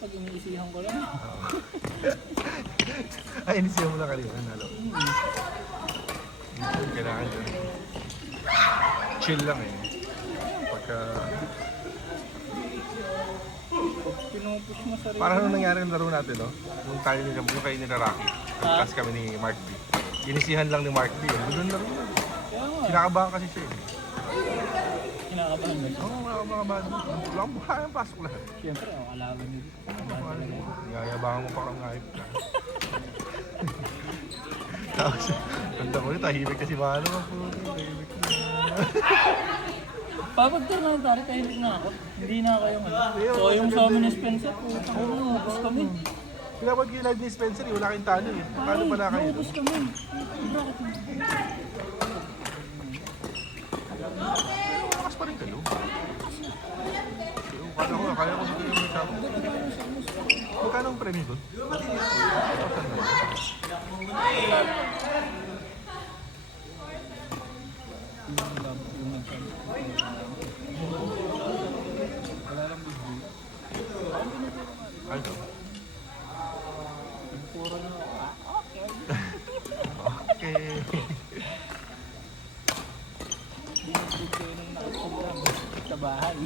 pag iniisihan ko lang. Ay, inisiyan mo lang kanina, nalo. Kailangan yun. Chill lang eh. Pagka... Pinupush mo sarili. Parang nung nangyari yung laro natin, no? Yung tayo nila, yung kayo nila Rocky. Tapos kami ni Mark B. Inisihan lang ni Mark B. Doon laro na. Kaya nga. Kinakabahan kasi siya eh. Kinakabahan ba siya? Oo, kinakabahan. Wala akong bukayang pasok lahat. Siyempre, ako kalaban nito. Kinakabahan talaga. Yayabangan mo pa kang ngayip ka. Tapos, tanda ko rin, tahimik kasi mahalo ka po. Tahimik na. Papagturnahan tayo, tahimik na ako. Hindi na kayo ngayon. So, yung sa amin ni Spencer, ubus kami. Pinapag yung live ni Spencer, wala kayong talo eh. Paano pala kayo? Ubus kami. Malakas pa rin kayo. Kaya ko siguro yung sabi. Magkano ang premium doon? Wala lang big deal. Ano? Puro na ako. Okay. Okay. Binibig kayo nung nakaprogram sa bahay.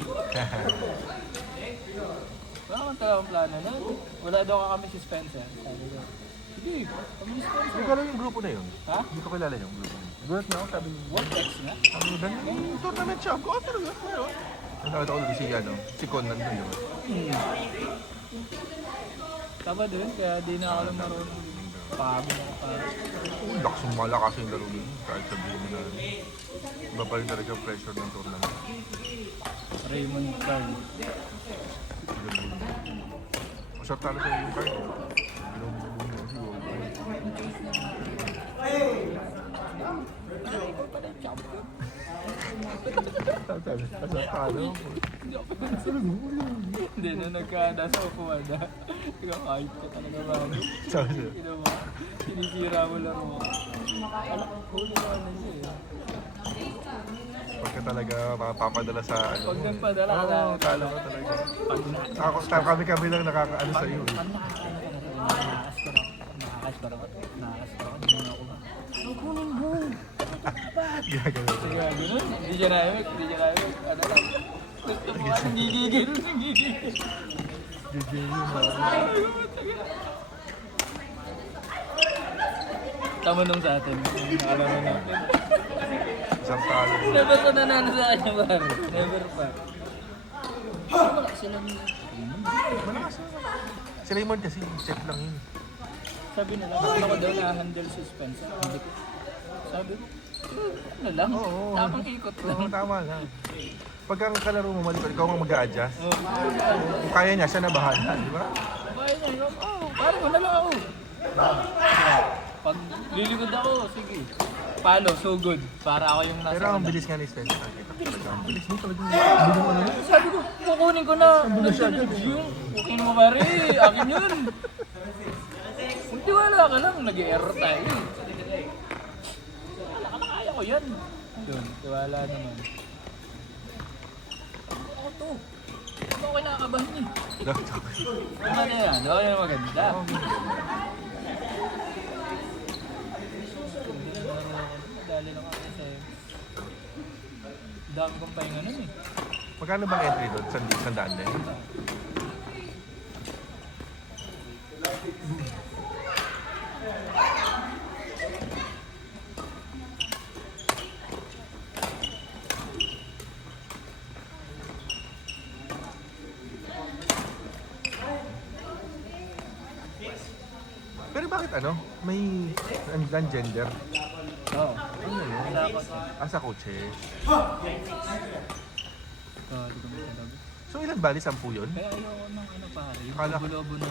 Wala naman talagang plano na. Wala daw ka kami si Spencer. Sabi ko, sige, kami si Spencer. Hindi ko alam yung grupo na yun. Ha? Hindi ko kilala yung grupo na yun. Gulat na ako, sabi niyo. What X na? Sabi niyo, dahil yung tournament siya. Oo, talaga. Meron. Nakita ko doon si Con nandun yun. Tama doon, kaya di na ako lang marunong. Pagod ako pa. Lakas yung malakas yung laro yun. Kahit sabihin mo na. Iba pa rin talaga yung pressure ng tournament. Raymond Carl. Masarap talo sa yung card. Ikaw pala yung champion. Sabi, masarap talo. Hindi ako Hindi, na nagkadasa ako kumanda. Ikaw, kahit ka talaga bago. Sabi siya. Sinisira mo lang mo. Alak, huli ka na siya eh. Pagka talaga mapapadala sa ano. Huwag nang padala ka na. Oo, talo ka talaga. Pag Kami lang nakakaano sa iyo. Pag nakakas ko na. Hindi na ako ba? Kukunin mo. Ginagawa ko. Kaya gano'n. Hindi siya naimik. Ano lang. Gigigil. Gigi yun na. Tama nung sa atin. Alam mo natin. Isang talo. Never ko nanalo sa kanya, pare. Never pa. Wala silang... Malakas na. Si Raymond kasi, set lang yun. Sabi nila, bakit ako daw na-handle suspense? Hindi ko. Sabi ko, ano lang? Oo. Tapang ikot lang. Oo, tama lang. Pagka ang kalaro mo malikot, ikaw ang mag-a-adjust. Oo. Kung kaya niya, siya na bahala, di ba? Kaya niya, ikaw, parang wala lang ako. Pag lilikod ako, sige. Palo, so good. Para ako yung nasa... Pero ang bilis nga ni Spencer. Talaga, ang bilis mo talaga. Sabi ko, kukunin ko na. Yung, kukunin mo pare, akin yun. Kung tiwala ka lang, nag-error tayo. Kaya ko yan. Yun, tiwala naman. Ako to. Ako kinakabahan niya. Ano na yan? Ako na maganda. Dali lang ako sa... Dami kong pahinga nun eh. Magkano bang entry doon? Sandaan din? Pero bakit ano? May gender? Oo. Ano yun? Sa kotse. Di ko may talaga. So ilan bali? 10 yun? Kaya ayoko ng ano pare, yung Akala ko- lobo-lobo na...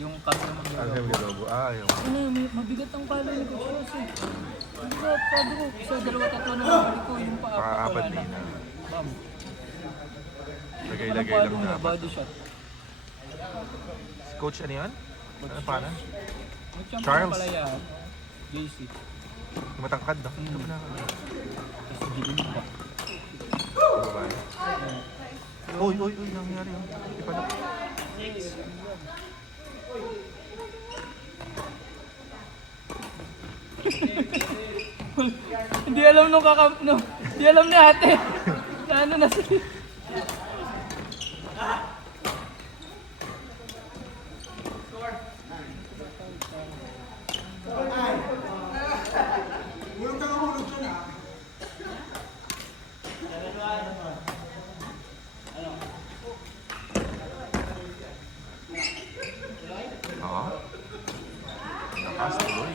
Yung kami na Ano mag-lobo. yung lobo? Ah, yung... Ano, mabigat ang palo ni Coach Ross eh. Mabigat, sabi ko, isa, dalawa, tatlo na nabili ko, yung paapat Paapat wala din na. na. Bam. Lagay-lagay Anong lang palo niya? dapat. Body shot. Coach ano yan? Ano pangalan? Nag-champion Charles. pala yan. JC. Matangkad no? Ito ba na? Tapos gilin ba? Babae. Uy, nangyari yun. Hindi pa na. Hindi alam nung no, hindi alam ni ate. Na ano na sila. Oo. Lakas, tuloy.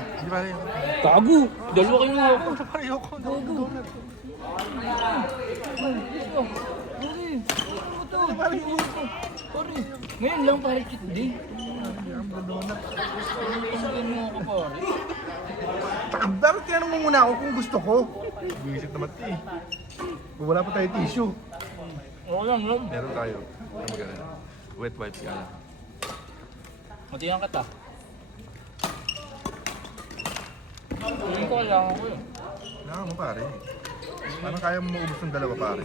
Hindi pare yun. Gago! Dalawa kayo nga ako. Ito pare yoko. Donut. Pare, pare. Ngayon lang pare cheat day. Donut. Pagkain mo ako pare. Dapat tinanong mo muna ako kung gusto ko. Buisit naman ito eh. Wala pa tayo tissue. Oo lang lang. Meron tayo. Ano maganda? Wet wipes ka na. Matiyan ka ta. Hindi ko kailangan ko yun. Kailangan mo pare. Paano kaya mo maubos ng dalawa pare?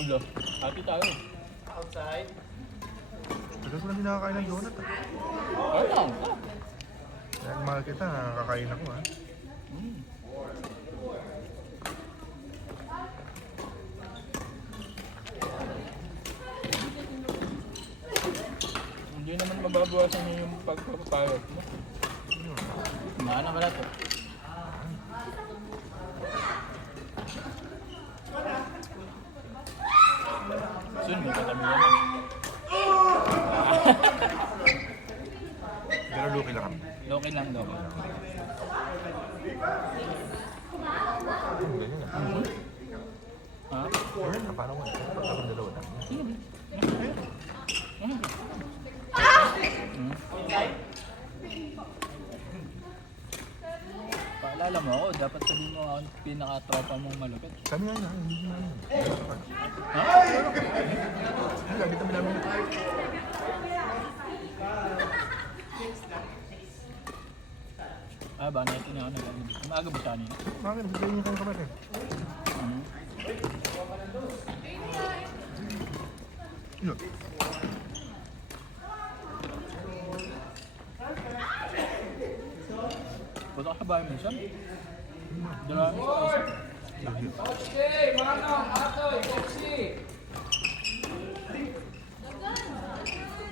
Ulo. Happy tayo. Tagal ko lang din nakakain ng donut ah. Kaya lang. Kaya kung mahal kita, nakakain ako ah. Hindi naman mababawasan yung pagpapayot mo. Maana ka na to. Soon, may katabi yan. Pero luki lang kami. Loki lang daw. Ganyan ah. Ha? Ganyan ah. Paano mo? Pag kami dalawa na. Paalala mo ako, dapat sabihin mo ako ang pinaka-tropa mong malupit. Kami nga yan, hindi na yan. Ha? Lagi kami namin. Ah, ba natin ako nag-alibig. Maaga ba siya kanina? Bakit? Bigyan niyo kang kapatid. Yun. Punta ka sa bahay mo siya? Dala kami sa isa. Okay, manong, atoy, Pepsi.